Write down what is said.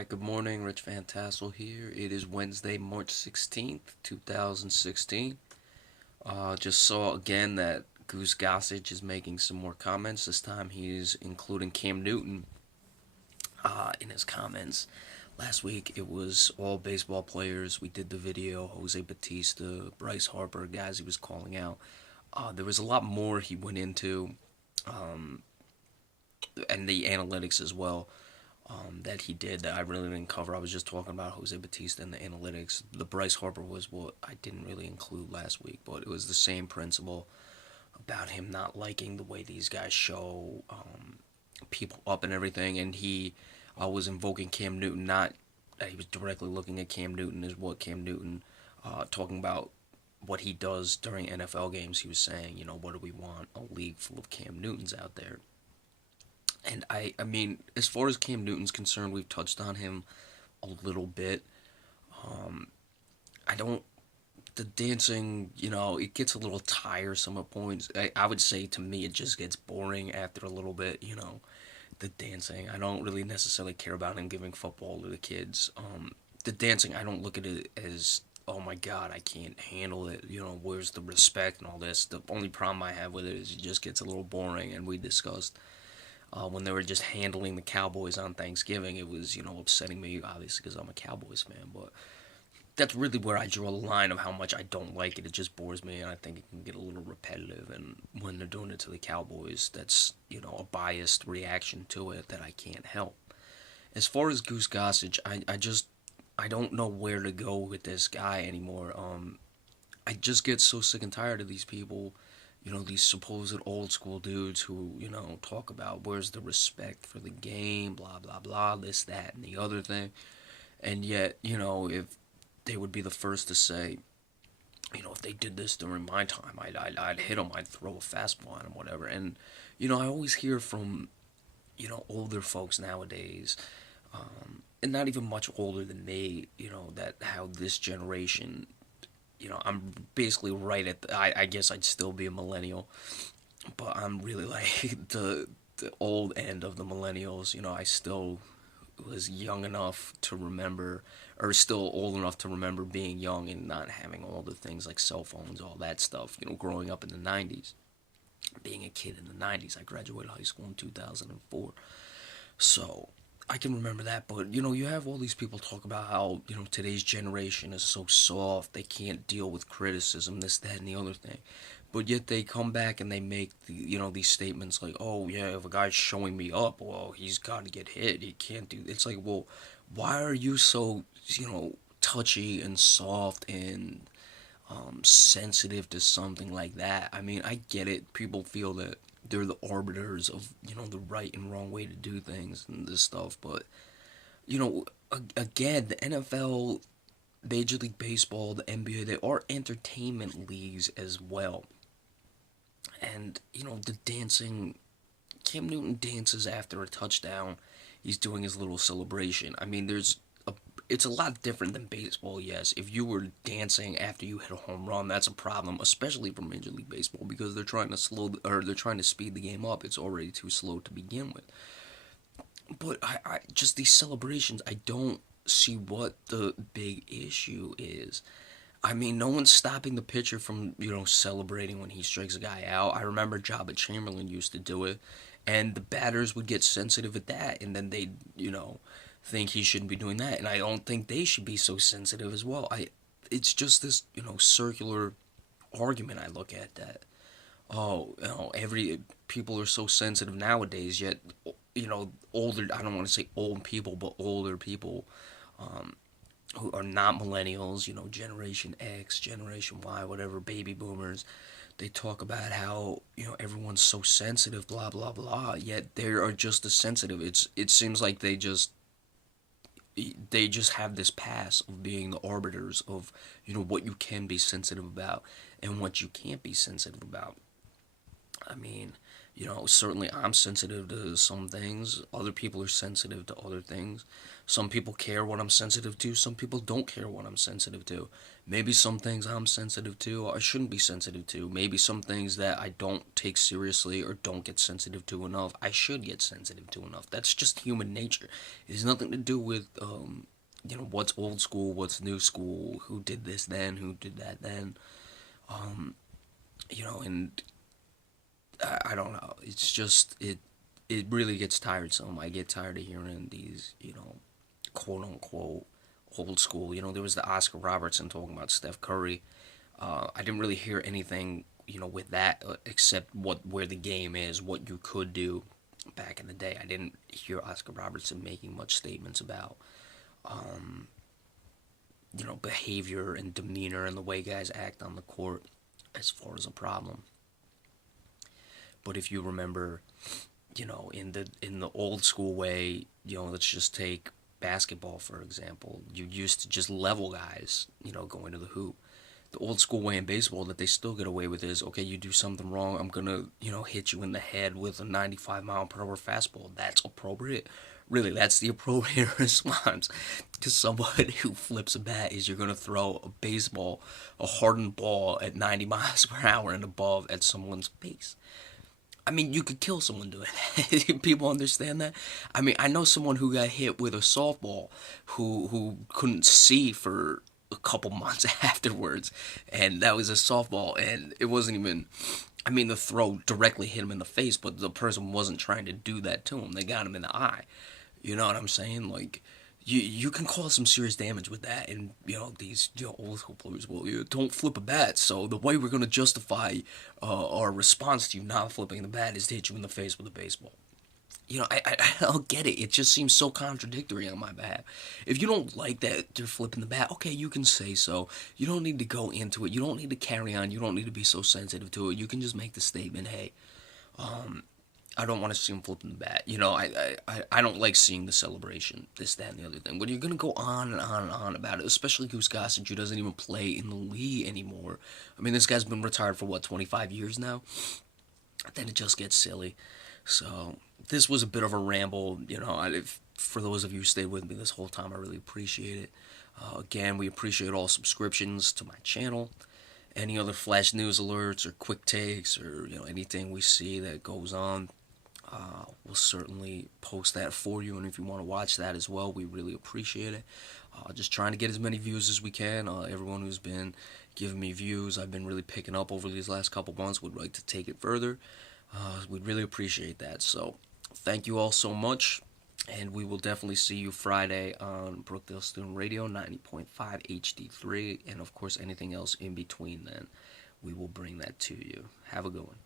Alright, good morning. Rich Van Tassel here. It is Wednesday, March 16th, 2016. Just saw again that Goose Gossage is making some more comments. This time he's including Cam Newton in his comments. Last week it was all baseball players. We did the video, Jose Batista, Bryce Harper, guys he was calling out. There was a lot more he went into, and the analytics as well. That he did that I really didn't cover. I was just talking about Jose Batista and the analytics. The Bryce Harper was what I didn't really include last week, but it was the same principle about him not liking the way these guys show people up and everything. And he was invoking Cam Newton, not that he was directly looking at Cam Newton as what Cam Newton talking about what he does during NFL games. He was saying, what do we want? A league full of Cam Newtons out there. And I mean, as far as Cam Newton's concerned, we've touched on him a little bit. I don't, the dancing, it gets a little tiresome at points. I would say to me, it just gets boring after a little bit, the dancing. I don't really necessarily care about him giving football to the kids. The dancing, I don't look at it as, oh my God, I can't handle it. Where's the respect and all this? The only problem I have with it is it just gets a little boring, and we discussed when they were just handling the Cowboys on Thanksgiving. It was, upsetting me, obviously, because I'm a Cowboys fan. But that's really where I draw the line of how much I don't like it. It just bores me, and I think it can get a little repetitive. And when they're doing it to the Cowboys, that's, a biased reaction to it that I can't help. As far as Goose Gossage, I don't know where to go with this guy anymore. I just get so sick and tired of these people, these supposed old school dudes who, talk about where's the respect for the game, blah, blah, blah, this, that, and the other thing. And yet, if they would be the first to say, if they did this during my time, I'd hit them, I'd throw a fastball at them, whatever. And, I always hear from, older folks nowadays, and not even much older than me, that how this generation, I'm basically right at I guess I'd still be a millennial, but I'm really like the old end of the millennials. I still was young enough to remember, or still old enough to remember being young and not having all the things like cell phones, all that stuff, growing up in the 90s. Being a kid in the 90s, I graduated high school in 2004. So I can remember that, but you have all these people talk about how today's generation is so soft, they can't deal with criticism, this, that, and the other thing. But yet they come back and they make these statements like, oh yeah, if a guy's showing me up, well, he's got to get hit. He can't do. It's like, well, why are you so touchy and soft and sensitive to something like that? I mean, I get it. People feel that they're the arbiters of the right and wrong way to do things and this stuff, but again, the NFL, Major League Baseball, the NBA, they are entertainment leagues as well. And the dancing, Cam Newton dances after a touchdown. He's doing his little celebration. I mean, it's a lot different than baseball. Yes, if you were dancing after you hit a home run, that's a problem, especially for Major League Baseball, because they're trying to speed the game up. It's already too slow to begin with. But I just these celebrations, I don't see what the big issue is. I mean, no one's stopping the pitcher from, celebrating when he strikes a guy out. I remember Jabba Chamberlain used to do it, and the batters would get sensitive at that, and then they'd, think he shouldn't be doing that. And I don't think they should be so sensitive as well. It's just this, circular argument I look at that. Oh, every people are so sensitive nowadays, yet, older, I don't want to say old people, but older people, who are not millennials, Generation X, Generation Y, whatever, baby boomers, they talk about how, everyone's so sensitive, blah, blah, blah, yet they are just as sensitive. It seems like they just have this pass of being the arbiters of, what you can be sensitive about and what you can't be sensitive about. I mean, Certainly I'm sensitive to some things. Other people are sensitive to other things. Some people care what I'm sensitive to. Some people don't care what I'm sensitive to. Maybe some things I'm sensitive to I shouldn't be sensitive to. Maybe some things that I don't take seriously or don't get sensitive to enough, I should get sensitive to enough. That's just human nature. It has nothing to do with what's old school, what's new school, who did this then, who did that then. And I don't know. It's just it really gets tiresome. I get tired of hearing these, quote unquote old school. There was the Oscar Robertson talking about Steph Curry. I didn't really hear anything, with that except where the game is, what you could do back in the day. I didn't hear Oscar Robertson making much statements about, behavior and demeanor and the way guys act on the court as far as a problem. But if you remember, in the old school way, let's just take basketball for example. You used to just level guys, going to the hoop. The old school way in baseball that they still get away with is, okay, you do something wrong, I'm gonna, hit you in the head with a 95-mile-per-hour fastball. That's appropriate. Really, that's the appropriate response to somebody who flips a bat is you're gonna throw a baseball, a hardened ball at 90 miles per hour and above at someone's face. I mean, you could kill someone doing that. People understand that. I mean, I know someone who got hit with a softball, who couldn't see for a couple months afterwards, and that was a softball, and it wasn't even. I mean, the throw directly hit him in the face, but the person wasn't trying to do that to him. They got him in the eye. You know what I'm saying? Like, you can cause some serious damage with that. And these old school players, well, you don't flip a bat. So the way we're gonna justify our response to you not flipping the bat is to hit you in the face with a baseball. I don't get it. It just seems so contradictory on my behalf. If you don't like that you're flipping the bat, okay, you can say so. You don't need to go into it. You don't need to carry on. You don't need to be so sensitive to it. You can just make the statement, hey, I don't want to see him flipping the bat. I don't like seeing the celebration, this, that, and the other thing. But you're going to go on and on and on about it, especially Goose Gossage, who doesn't even play in the league anymore. I mean, this guy's been retired for, 25 years now? Then it just gets silly. So, this was a bit of a ramble. For those of you who stayed with me this whole time, I really appreciate it. Again, we appreciate all subscriptions to my channel. Any other flash news alerts or quick takes or anything we see that goes on, we'll certainly post that for you. And if you want to watch that as well, we really appreciate it. Just trying to get as many views as we can. Everyone who's been giving me views, I've been really picking up over these last couple months, would like to take it further. We'd really appreciate that. So thank you all so much. And we will definitely see you Friday on Brookdale Student Radio 90.5 HD3. And of course, anything else in between then, we will bring that to you. Have a good one.